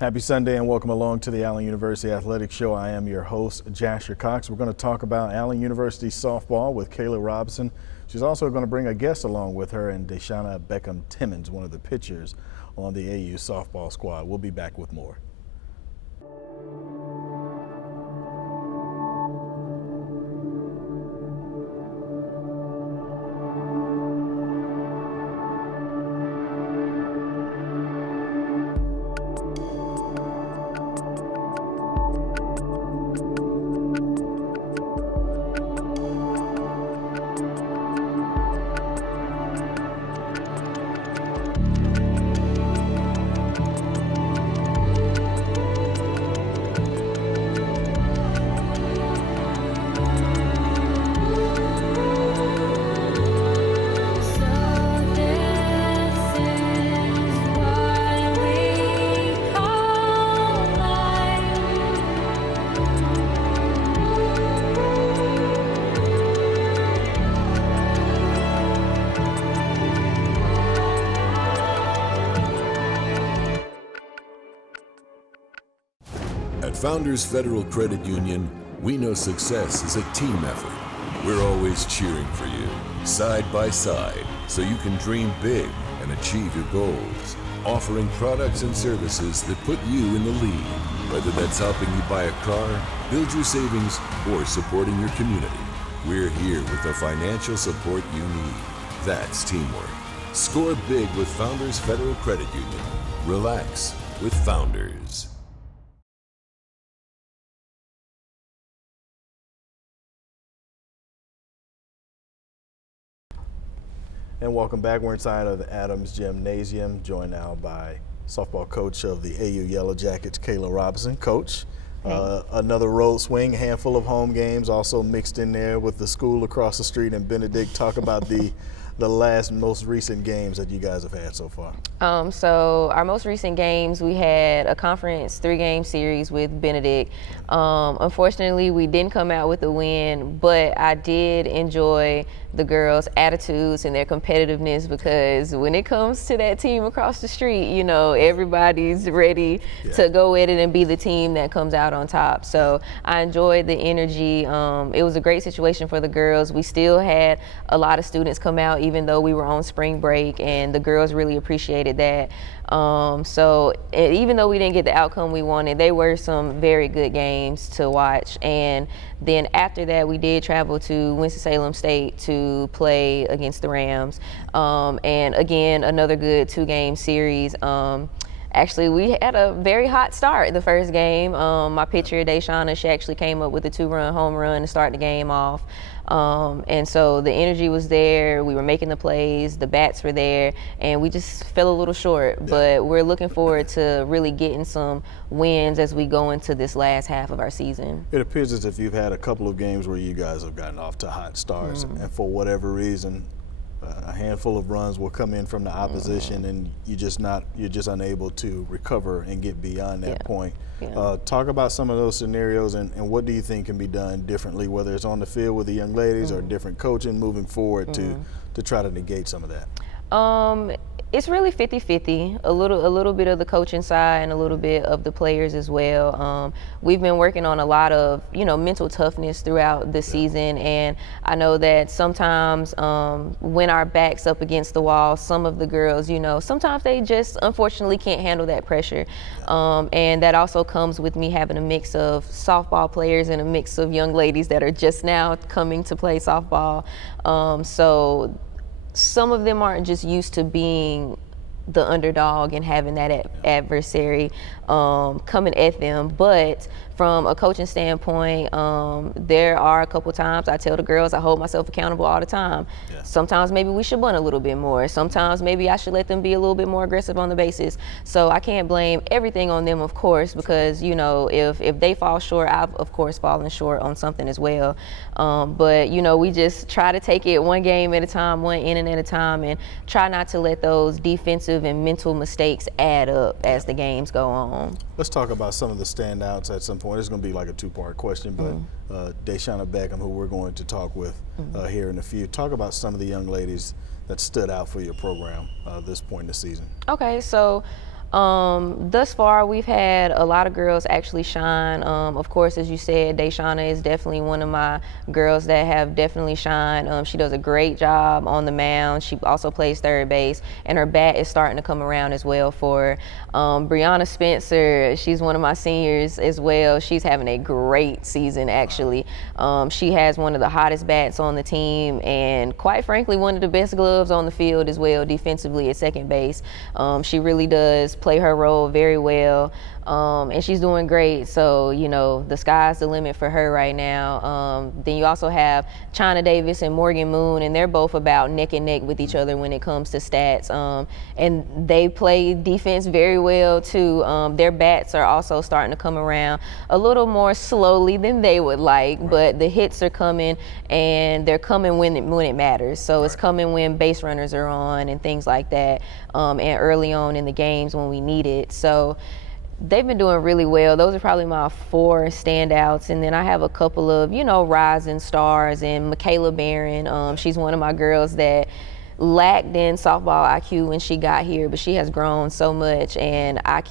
Happy Sunday and welcome along to the Allen University Athletics Show. I am your host, Jasher Cox. We're going to talk about Allen University softball with Kayla Robinson. She's also going to bring a guest along with her, and Deshauna Beckham-Timmons, one of the pitchers on the AU softball squad. We'll be back with more. At Founders Federal Credit Union, we know success is a team effort. We're always cheering for you, side by side, so you can dream big and achieve your goals. Offering products and services that put you in the lead, whether that's helping you buy a car, build your savings, or supporting your community. We're here with the financial support you need. That's teamwork. Score big with Founders Federal Credit Union. Relax with Founders. And welcome back. We're inside of the Adams Gymnasium, joined now by softball coach of the AU Yellow Jackets, Kayla Robinson. Coach, another road swing, handful of home games also mixed in there with the school across the street in Benedict. Talk about the most recent games that you guys have had so far. So our most recent games, we had a conference 3-game series with Benedict. Unfortunately, we didn't come out with a win, but I did enjoy the girls' attitudes and their competitiveness, because when it comes to that team across the street, you know, everybody's ready to go at it and be the team that comes out on top. So I enjoyed the energy. It was a great situation for the girls. We still had a lot of students come out, even though we were on spring break, and the girls really appreciated that. Even though we didn't get the outcome we wanted, they were some very good games to watch. And then after that, we did travel to Winston-Salem State to play against the Rams. And again, another good 2-game series. Actually, we had a very hot start the first game. My pitcher, Deshauna, she actually came up with a 2-run home run to start the game off. And so the energy was there. We were making the plays. The bats were there. And we just fell a little short. But we're looking forward to really getting some wins as we go into this last half of our season. It appears as if you've had a couple of games where you guys have gotten off to hot starts, and for whatever reason, a handful of runs will come in from the opposition, and you're just unable to recover and get beyond that point. Talk about some of those scenarios, and what do you think can be done differently, whether it's on the field with the young ladies or different coaching moving forward to try to negate some of that? It's really 50-50, a little bit of the coaching side and a little bit of the players as well. We've been working on a lot of, mental toughness throughout the season, and I know that sometimes when our back's up against the wall, some of the girls, sometimes they just unfortunately can't handle that pressure. And that also comes with me having a mix of softball players and a mix of young ladies that are just now coming to play softball. So some of them aren't just used to being the underdog and having that adversary coming at them. But from a coaching standpoint, there are a couple times I tell the girls I hold myself accountable all the time. Sometimes maybe we should bunt a little bit more. Sometimes maybe I should let them be a little bit more aggressive on the bases. So I can't blame everything on them, of course, because if they fall short, I've of course fallen short on something as well. But we just try to take it one game at a time, one inning at a time, and try not to let those defensive and mental mistakes add up as the games go on. Let's talk about some of the standouts at some point. It's going to be like a 2-part question, but Deshauna Beckham, who we're going to talk with here in a few, talk about some of the young ladies that stood out for your program this point in the season. Okay, so Thus far, we've had a lot of girls actually shine. Of course, as you said, Dayshana is definitely one of my girls that have definitely shined. She does a great job on the mound. She also plays third base, and her bat is starting to come around as well for her. Brianna Spencer, she's one of my seniors as well. She's having a great season, actually. She has one of the hottest bats on the team, and quite frankly, one of the best gloves on the field as well, defensively at second base. She really does play her role very well, and she's doing great. So, you know, the sky's the limit for her right now. Then you also have China Davis and Morgan Moon, and they're both about neck and neck with each other when it comes to stats. And they play defense very well too. Their bats are also starting to come around a little more slowly than they would like, but the hits are coming, and they're coming when it matters. So it's coming when base runners are on and things like that, and early on in the games when we need it. So they've been doing really well. Those are probably my 4 standouts. And then I have a couple of, you know, rising stars, and Michaela Barron. She's one of my girls that lacked in softball IQ when she got here, but she has grown so much, and I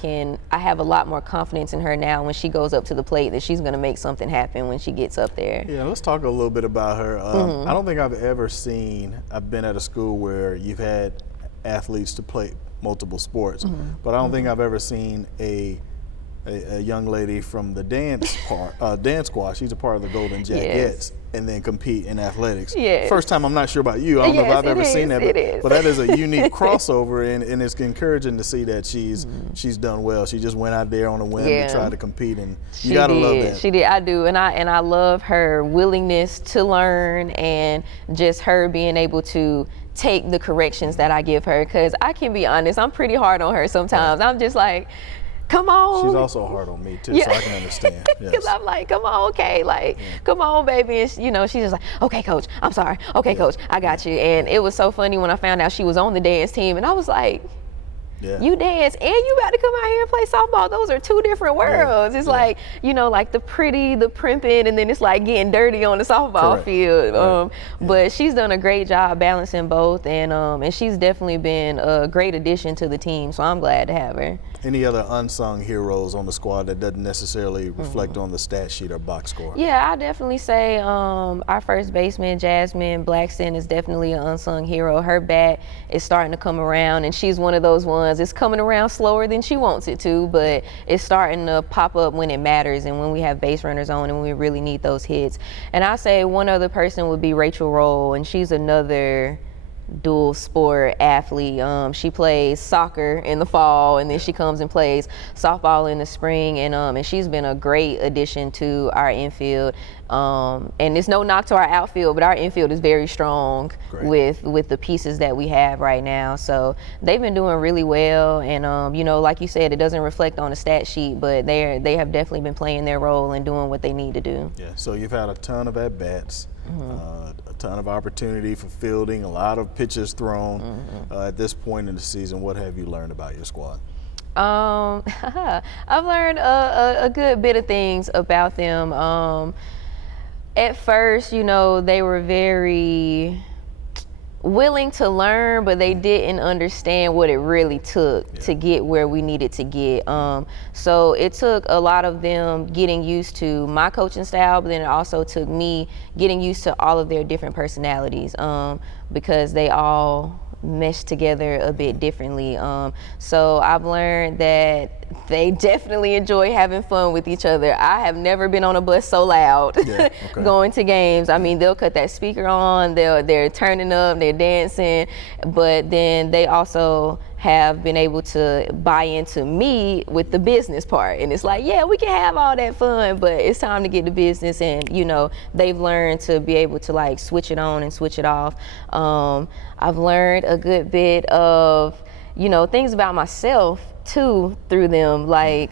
have a lot more confidence in her now when she goes up to the plate that she's going to make something happen when she gets up there. Yeah, let's talk a little bit about her. I don't think I've been at a school where you've had athletes to play multiple sports, but I don't think I've ever seen a young lady from the dance squad. She's a part of the Golden Jackets, and then compete in athletics. Yes. First time, I'm not sure about you. I don't know if I've ever seen that, but that is a unique crossover, and it's encouraging to see that she's done well. She just went out there on a whim to try to compete, and you gotta love that. She did. I do, and I love her willingness to learn, and just her being able to take the corrections that I give her, because I can be honest, I'm pretty hard on her sometimes. I'm just like, come on. She's also hard on me too, so I can understand. Because I'm like, come on, okay, like, come on, baby. And you know, she's just like, okay, coach, I'm sorry. Okay, coach, I got you. And it was so funny when I found out she was on the dance team, and I was like, you dance and you about to come out here and play softball. Those are 2 different worlds. It's like, you know, like the pretty, the primping, and then it's like getting dirty on the softball field. But she's done a great job balancing both, and she's definitely been a great addition to the team. So I'm glad to have her. Any other unsung heroes on the squad that doesn't necessarily reflect on the stat sheet or box score? Yeah, I definitely say our first baseman, Jasmine Blackston, is definitely an unsung hero. Her bat is starting to come around, and she's one of those ones. It's coming around slower than she wants it to, but it's starting to pop up when it matters and when we have base runners on and when we really need those hits. And I say one other person would be Rachel Roll, and she's another dual sport athlete. She plays soccer in the fall, and then she comes and plays softball in the spring, and she's been a great addition to our infield. And it's no knock to our outfield, but our infield is very strong with the pieces that we have right now. So they've been doing really well, and you know, like you said, it doesn't reflect on the stat sheet, but they have definitely been playing their role and doing what they need to do. Yeah. So you've had a ton of at bats. A ton of opportunity for fielding, a lot of pitches thrown. At this point in the season, what have you learned about your squad? I've learned a good bit of things about them. At first, you know, they were very willing to learn, but they didn't understand what it really took to get where we needed to get. So it took a lot of them getting used to my coaching style, but then it also took me getting used to all of their different personalities, because they all mesh together a bit differently. So I've learned that they definitely enjoy having fun with each other. I have never been on a bus so loud going to games. I mean, they'll cut that speaker on, they're turning up, they're dancing, but then they also have been able to buy into me with the business part. And it's like, yeah, we can have all that fun, but it's time to get to business. And, you know, they've learned to be able to like switch it on and switch it off. I've learned a good bit of, you know, things about myself too through them, like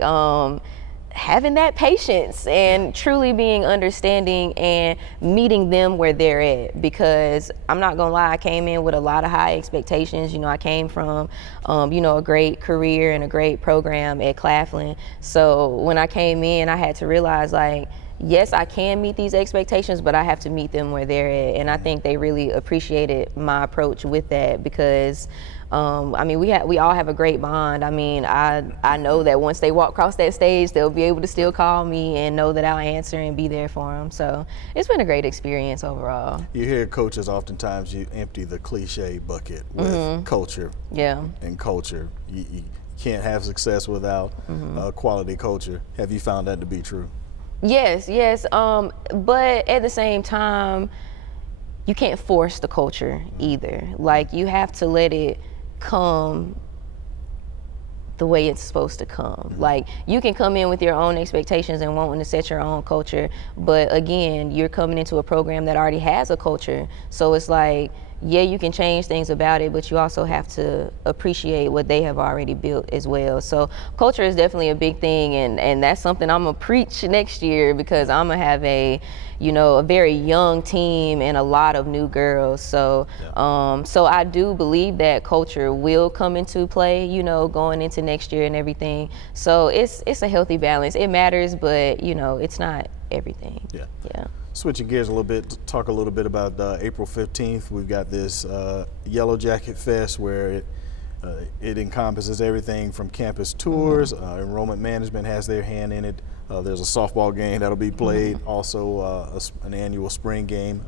having that patience and truly being understanding and meeting them where they're at. Because I'm not gonna lie, I came in with a lot of high expectations. You know, I came from, you know, a great career and a great program at Claflin. So when I came in, I had to realize, like, yes, I can meet these expectations, but I have to meet them where they're at. And I think they really appreciated my approach with that because, I mean, we all have a great bond. I mean, I know that once they walk across that stage, they'll be able to still call me and know that I'll answer and be there for them. So it's been a great experience overall. You hear coaches oftentimes you empty the cliche bucket with culture. Yeah. And culture. You can't have success without quality culture. Have you found that to be true? Yes. But at the same time, you can't force the culture either. Like, you have to let it come the way it's supposed to come. Like, you can come in with your own expectations and wanting to set your own culture, but again, you're coming into a program that already has a culture. So it's like, yeah, you can change things about it, but you also have to appreciate what they have already built as well. So culture is definitely a big thing, and that's something I'm gonna preach next year because I'm gonna have a very young team and a lot of new girls. So, so I do believe that culture will come into play, going into next year and everything. So it's a healthy balance. It matters, but it's not everything. Yeah. Switching gears a little bit, talk a little bit about April 15th. We've got this Yellow Jacket Fest where it encompasses everything from campus tours. Enrollment management has their hand in it. There's a softball game that'll be played, also an annual spring game,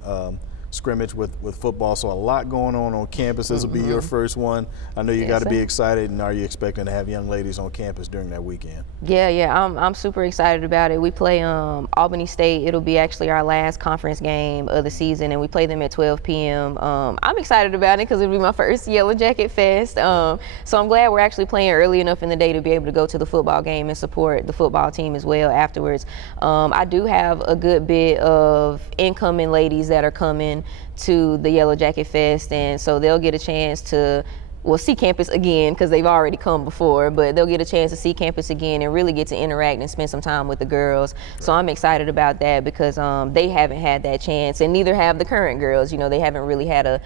scrimmage with football. So a lot going on campus. This will be your first one. I know you got to be excited. And are you expecting to have young ladies on campus during that weekend? Yeah. I'm super excited about it. We play Albany State. It'll be actually our last conference game of the season, and we play them at 12 p.m. I'm excited about it because it'll be my first Yellow Jacket Fest. So I'm glad we're actually playing early enough in the day to be able to go to the football game and support the football team as well afterwards. I do have a good bit of incoming ladies that are coming to the Yellow Jacket Fest, and so they'll get a chance to see campus again because they've already come before, but they'll get a chance to see campus again and really get to interact and spend some time with the girls. So I'm excited about that because they haven't had that chance, and neither have the current girls. They haven't really had a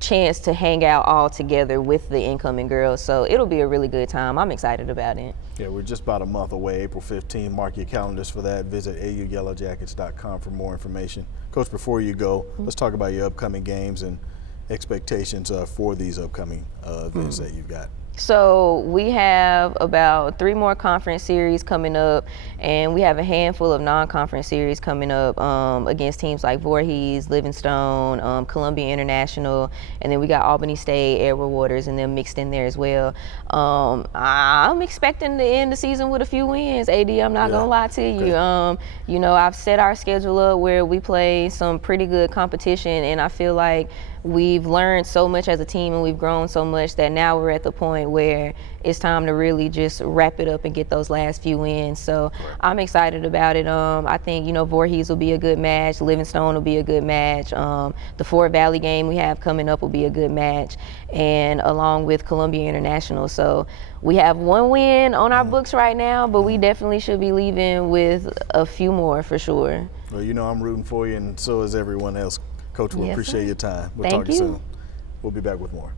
chance to hang out all together with the incoming girls. So it'll be a really good time. I'm excited about it. Yeah, we're just about a month away, April 15. Mark your calendars for that. Visit auyellowjackets.com for more information. Coach, before you go, let's talk about your upcoming games and expectations for these upcoming events that you've got. So we have about 3 more conference series coming up, and we have a handful of non-conference series coming up against teams like Voorhees, Livingstone, Columbia International, and then we got Albany State, Edward Waters, and them mixed in there as well. I'm expecting to end the season with a few wins, AD. I'm not gonna lie to you. I've set our schedule up where we play some pretty good competition, and I feel like we've learned so much as a team and we've grown so much that now we're at the point where it's time to really just wrap it up and get those last few wins. So I'm excited about it. I think, Voorhees will be a good match. Livingstone will be a good match. The Fort Valley game we have coming up will be a good match, and along with Columbia International. So we have 1 win on our books right now, but we definitely should be leaving with a few more for sure. Well, I'm rooting for you, and so is everyone else. Coach, we appreciate your time. We'll Thank talk to you you soon. We'll be back with more.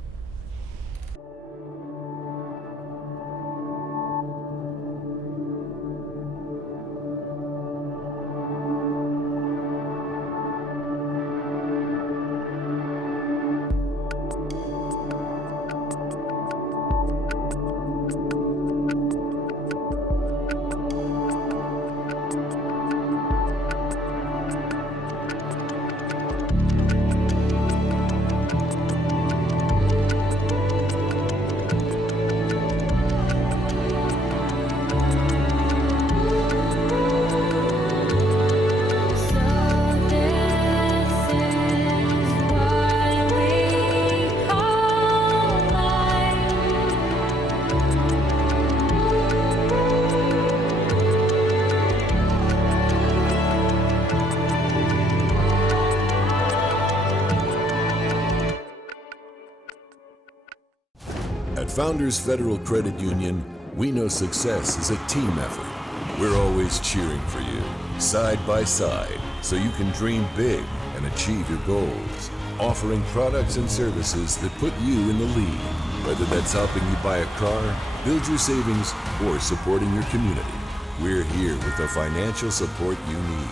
At Founders Federal Credit Union, we know success is a team effort. We're always cheering for you, side by side, so you can dream big and achieve your goals. Offering products and services that put you in the lead, whether that's helping you buy a car, build your savings, or supporting your community. We're here with the financial support you need.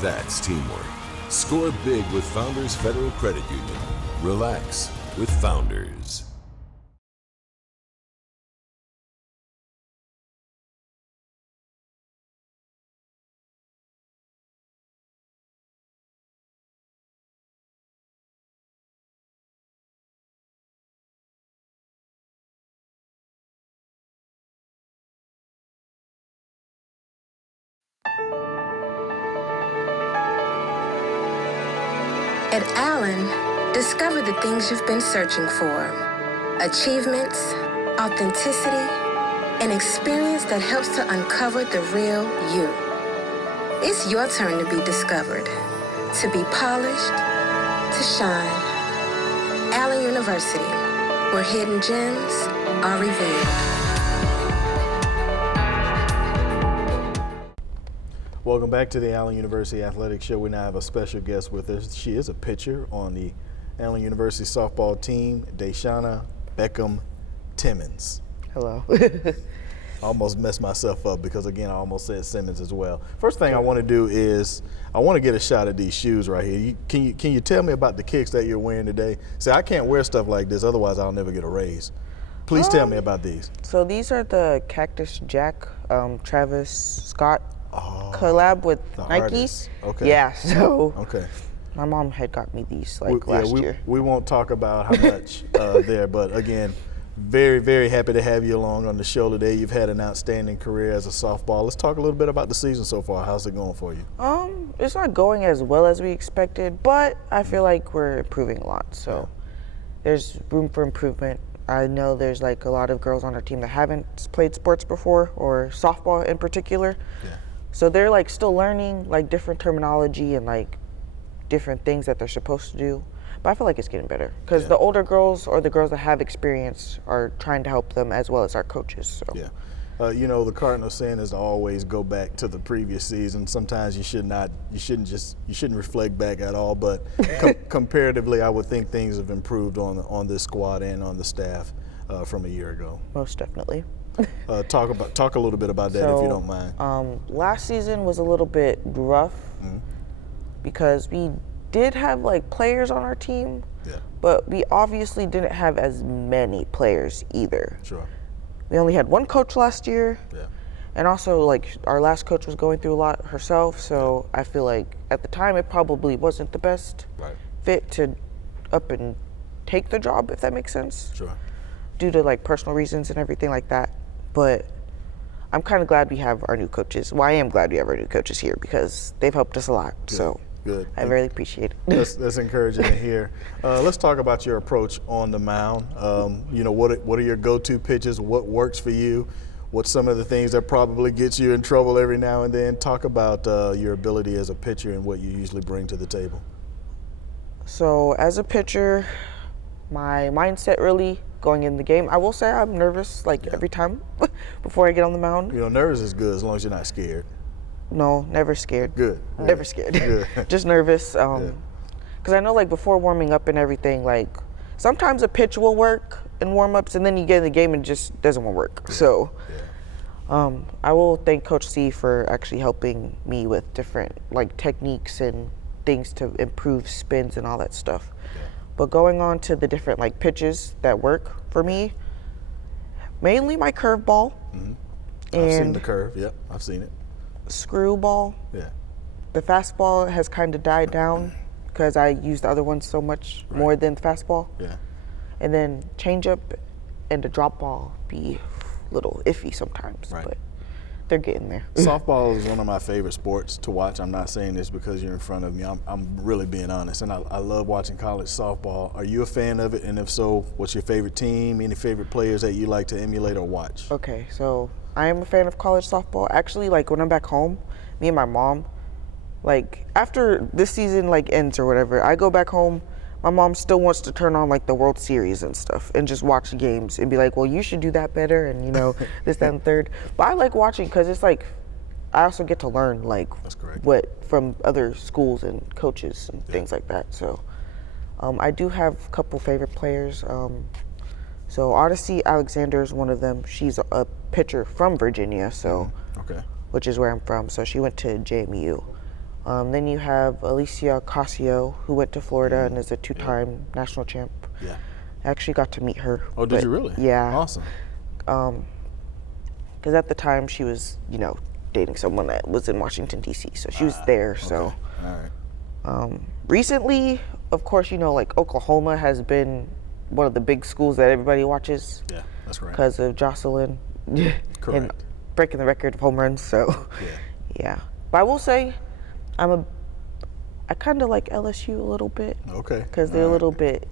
That's teamwork. Score big with Founders Federal Credit Union. Relax with Founders. At Allen, discover the things you've been searching for. Achievements, authenticity, an experience that helps to uncover the real you. It's your turn to be discovered, to be polished, to shine. Allen University, where hidden gems are revealed. Welcome back to the Allen University Athletics Show. We now have a special guest with us. She is a pitcher on the Allen University softball team, Dayshana Beckham Timmons. Hello. Almost messed myself up because, again, I almost said Simmons as well. First thing I want to do is I want to get a shot at these shoes right here. Can you tell me about the kicks that you're wearing today? See, I can't wear stuff like this, otherwise I'll never get a raise. Please tell me about these. So these are the Cactus Jack, Travis Scott collab with Nike. Artists. Okay. Yeah, so Okay. my mom had got me these last year. We won't talk about how much there, but again, very, very happy to have you along on the show today. You've had an outstanding career as a softball. Let's talk a little bit about the season so far. How's it going for you? It's not going as well as we expected, but I feel like we're improving a lot. So there's room for improvement. I know there's like a lot of girls on our team that haven't played sports before, or softball in particular. Yeah. So they're like still learning like different terminology and like different things that they're supposed to do. But I feel like it's getting better because the older girls or the girls that have experience are trying to help them as well as our coaches. So. Yeah. The cardinal sin is to always go back to the previous season. Sometimes you shouldn't reflect back at all. But comparatively, I would think things have improved on this squad and on the staff from a year ago. Most definitely. Talk a little bit about that if you don't mind. Last season was a little bit rough because we did have like players on our team, but we obviously didn't have as many players either. Sure. We only had one coach last year, Yeah. and also like our last coach was going through a lot herself, so I feel like at the time it probably wasn't the best fit to up and take the job, if that makes sense. Sure. Due to like personal reasons and everything like that. But I'm kind of glad we have our new coaches. Well, I am glad we have our new coaches here because they've helped us a lot. So Good. I really appreciate it. That's encouraging to hear. Let's talk about your approach on the mound. What are your go-to pitches? What works for you? What's some of the things that probably gets you in trouble every now and then? Talk about your ability as a pitcher and what you usually bring to the table. So as a pitcher, my mindset really going in the game, I will say I'm nervous every time before I get on the mound. Nervous is good as long as you're not scared. No, never scared. Good. Never scared. Good. Just nervous. Because I know before warming up and everything, sometimes a pitch will work in warm-ups and then you get in the game and it just doesn't want to work. Yeah. So I will thank Coach C for actually helping me with different techniques and things to improve spins and all that stuff. Yeah. But going on to the different pitches that work for me, mainly my curveball. Mm-hmm. I've seen the curve. Yep, I've seen it. Screwball. Yeah. The fastball has kind of died down because I use the other ones so much more than the fastball. Yeah. And then changeup and the drop ball be a little iffy sometimes, but they're getting there. Softball is one of my favorite sports to watch. I'm not saying this because you're in front of me. I'm really being honest, and I love watching college softball. Are you a fan of it? And if so, what's your favorite team? Any favorite players that you like to emulate or watch? Okay, so I am a fan of college softball. Actually, when I'm back home, me and my mom, after this season ends or whatever, I go back home. My mom still wants to turn on the World Series and stuff and just watch the games and be like, well, you should do that better and this, that, and third. But I like watching because it's I also get to learn That's correct. what from other schools and coaches and things like that. So I do have a couple favorite players. So Odyssey Alexander is one of them. She's a pitcher from Virginia. So which is where I'm from. So she went to JMU. Then you have Alicia Casio, who went to Florida and is a two-time national champ. Yeah. I actually got to meet her. Oh, did you really? Yeah. Awesome. Because at the time she was, dating someone that was in Washington, D.C., so she was there. Okay. So All right. recently, of course, like Oklahoma has been one of the big schools that everybody watches. Yeah, that's right. Because of Jocelyn and Correct. breaking the record of home runs. So yeah. But I will say, I kind of like LSU a little bit. Okay. Because they're a little bit,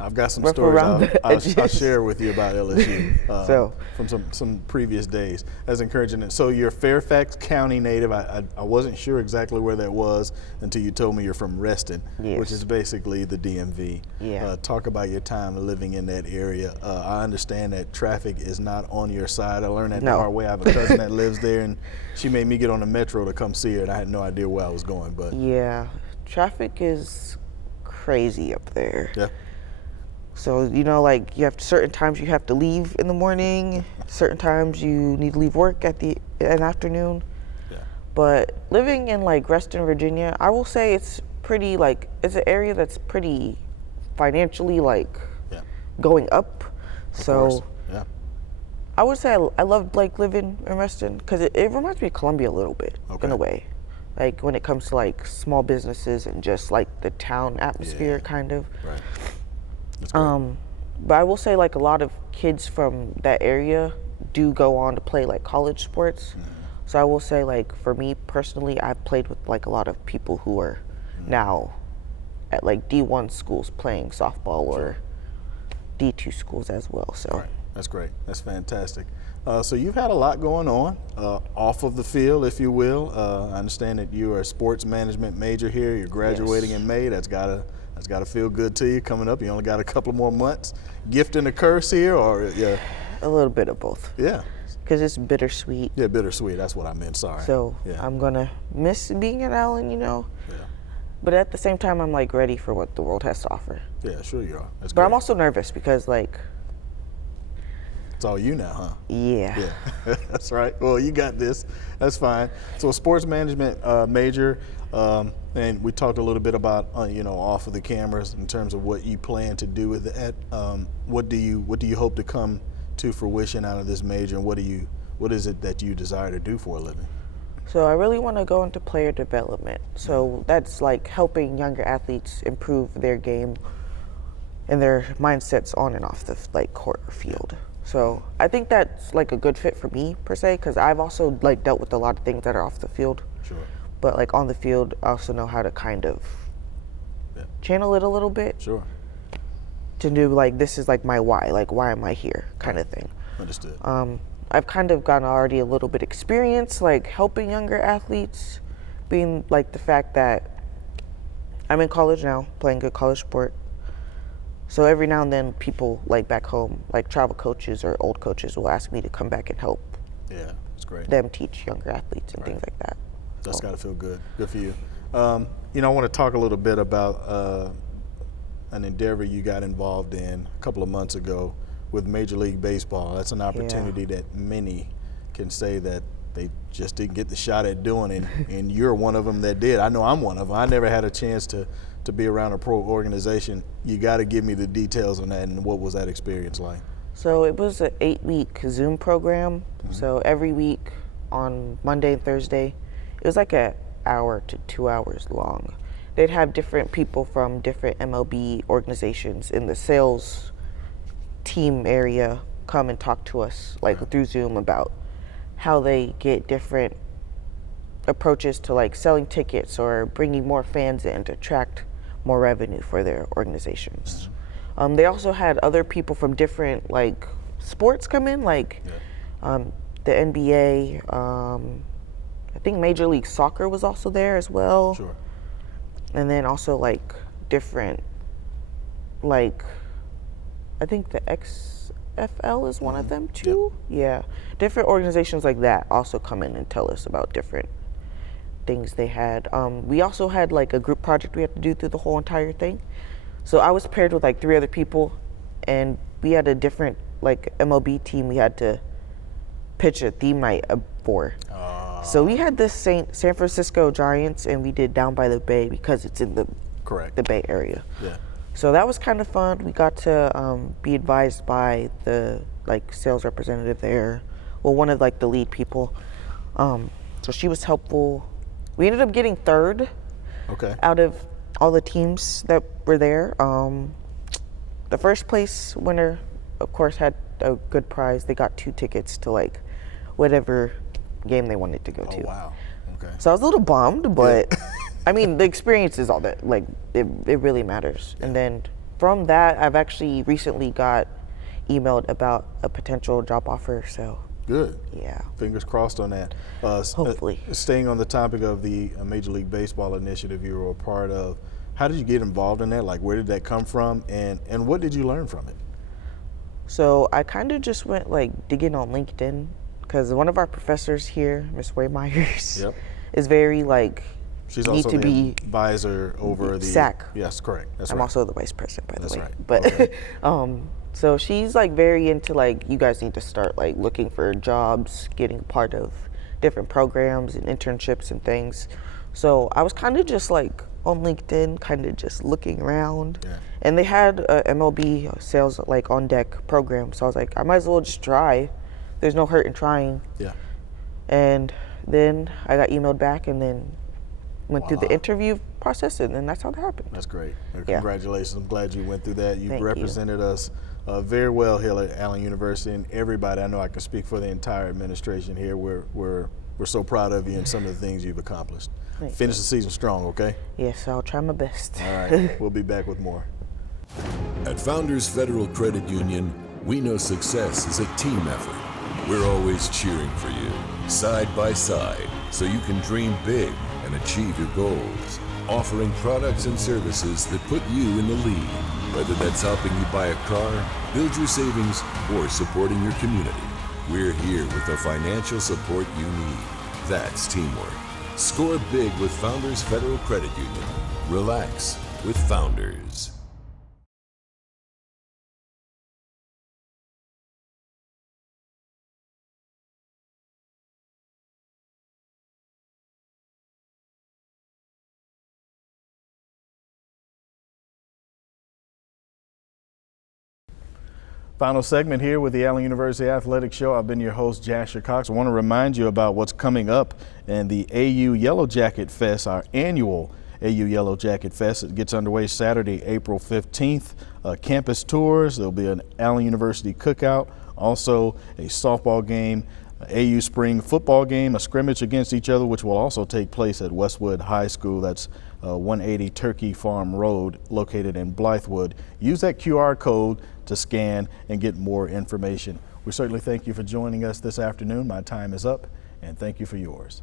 I've got some rough stories around the I'll edges. share with you about LSU So. from some previous days. That's encouraging. So you're Fairfax County native. I wasn't sure exactly where that was until you told me you're from Reston, Yes. which is basically the DMV. Yeah. Talk about your time living in that area. I understand that traffic is not on your side. I learned that the No. hard way. I have a cousin that lives there, and she made me get on the metro to come see her, and I had no idea where I was going. But Yeah. Traffic is crazy up there. yeah. So, like you have certain times you have to leave in the morning, certain times you need to leave work in the afternoon. Yeah. But living in like Reston, Virginia, I will say it's pretty it's an area that's pretty financially Yeah. going up. Of So course. Yeah. I would say I love living in Reston because it reminds me of Columbia a little bit Okay. in a way. Like when it comes to small businesses and just the town atmosphere kind of. Right. That's great. But I will say a lot of kids from that area do go on to play college sports. Mm-hmm. So I will say for me personally, I've played with a lot of people who are now at D1 schools playing softball or D2 schools as well. So Right. That's great. That's fantastic. So you've had a lot going on off of the field, if you will. I understand that you are a sports management major here. You're graduating Yes. in May. That's gotta feel good to you coming up. You only got a couple more months. Gift and a curse here, or yeah, a little bit of both yeah, because it's bittersweet. yeah, bittersweet. That's what I meant. Sorry. So yeah, I'm gonna miss being at Allen, yeah, but at the same time, I'm ready for what the world has to offer. yeah. Sure you are. That's But great. I'm also nervous because It's all you now, huh? yeah. Yeah, that's right. Well, you got this. That's fine. So, a sports management major, and we talked a little bit about off of the cameras in terms of what you plan to do with that. What do you hope to come to fruition out of this major, and what is it that you desire to do for a living? So I really want to go into player development. So that's helping younger athletes improve their game and their mindsets on and off the court or field. So I think that's a good fit for me per se because I've also dealt with a lot of things that are off the field. Sure. But on the field, I also know how to kind of Yeah. channel it a little bit Sure. to do this is my why, why am I here kind of thing. Understood. I've kind of gotten already a little bit experience helping younger athletes, being the fact that I'm in college now, playing good college sport. So every now and then people back home, travel coaches or old coaches will ask me to come back and help Yeah, it's great. them teach younger athletes and things like that. That's So, got to feel good. Good for you. I want to talk a little bit about an endeavor you got involved in a couple of months ago with Major League Baseball. That's an opportunity that many can say that they just didn't get the shot at doing, and you're one of them that did. I know I'm one of them. I never had a chance to be around a pro organization. You got to give me the details on that, and what was that experience like? So it was an 8-week Zoom program. So every week on Monday and Thursday, it was an hour to 2 hours long. They'd have different people from different MLB organizations in the sales team area come and talk to us through Zoom about how they get different approaches to selling tickets or bringing more fans in to attract more revenue for their organizations. They also had other people from different sports come in, the NBA. I think Major League Soccer was also there as well. Sure. And then also different, I think the XFL is one of them too. Yeah, different organizations like that also come in and tell us about different things they had. We also had a group project we had to do through the whole entire thing. So I was paired with 3 other people, and we had a different MLB team we had to pitch a theme night for. Oh, So we had this San Francisco Giants, and we did Down by the Bay because it's in the Bay Area. Yeah. So that was kind of fun. We got to be advised by the sales representative there, well, one of the lead people. So she was helpful. We ended up getting third. Okay. Out of all the teams that were there. The first place winner, of course, had a good prize. They got 2 tickets to whatever game they wanted to go to. Oh, wow. Okay. So I was a little bummed, but I mean, the experience is all that, it really matters. Yeah. And then from that, I've actually recently got emailed about a potential job offer, so. Good. Yeah. Fingers crossed on that. Hopefully. Staying on the topic of the Major League Baseball initiative you were a part of, how did you get involved in that? Where did that come from, and what did you learn from it? So I kind of just went digging on LinkedIn, because one of our professors here, Ms. Waymeyers, Yep. is very She's need also to the be advisor over the SAC. Yes, correct. That's I'm right. also the vice president, by the That's way. right. But Okay. so she's very into you guys need to start looking for jobs, getting a part of different programs and internships and things. So I was kind of just on LinkedIn, kind of just looking around. Yeah. And they had a MLB sales on deck program. So I was I might as well just try. There's no hurt in trying. Yeah. And then I got emailed back, and then went through the Voila. interview process, and then that's how that happened. That's great. Yeah. Congratulations. I'm glad you went through that. You Thank you. represented us very well here at Allen University, and everybody, I know I can speak for the entire administration here. We're so proud of you and some of the things you've accomplished. Thank Finish the season strong, okay? Yes, I'll try my best. All right. We'll be back with more. At Founders Federal Credit Union, we know success is a team effort. We're always cheering for you, side by side, so you can dream big and achieve your goals. Offering products and services that put you in the lead, whether that's helping you buy a car, build your savings, or supporting your community. We're here with the financial support you need. That's teamwork. Score big with Founders Federal Credit Union. Relax with Founders. Final segment here with the Allen University Athletics Show. I've been your host, Jasher Cox. I want to remind you about what's coming up in the AU Yellow Jacket Fest, our annual AU Yellow Jacket Fest. It gets underway Saturday, April 15th. Campus tours, there'll be an Allen University cookout, also a softball game, AU spring football game, a scrimmage against each other, which will also take place at Westwood High School. That's 180 Turkey Farm Road, located in Blythewood. Use that QR code to scan and get more information. We certainly thank you for joining us this afternoon. My time is up, and thank you for yours.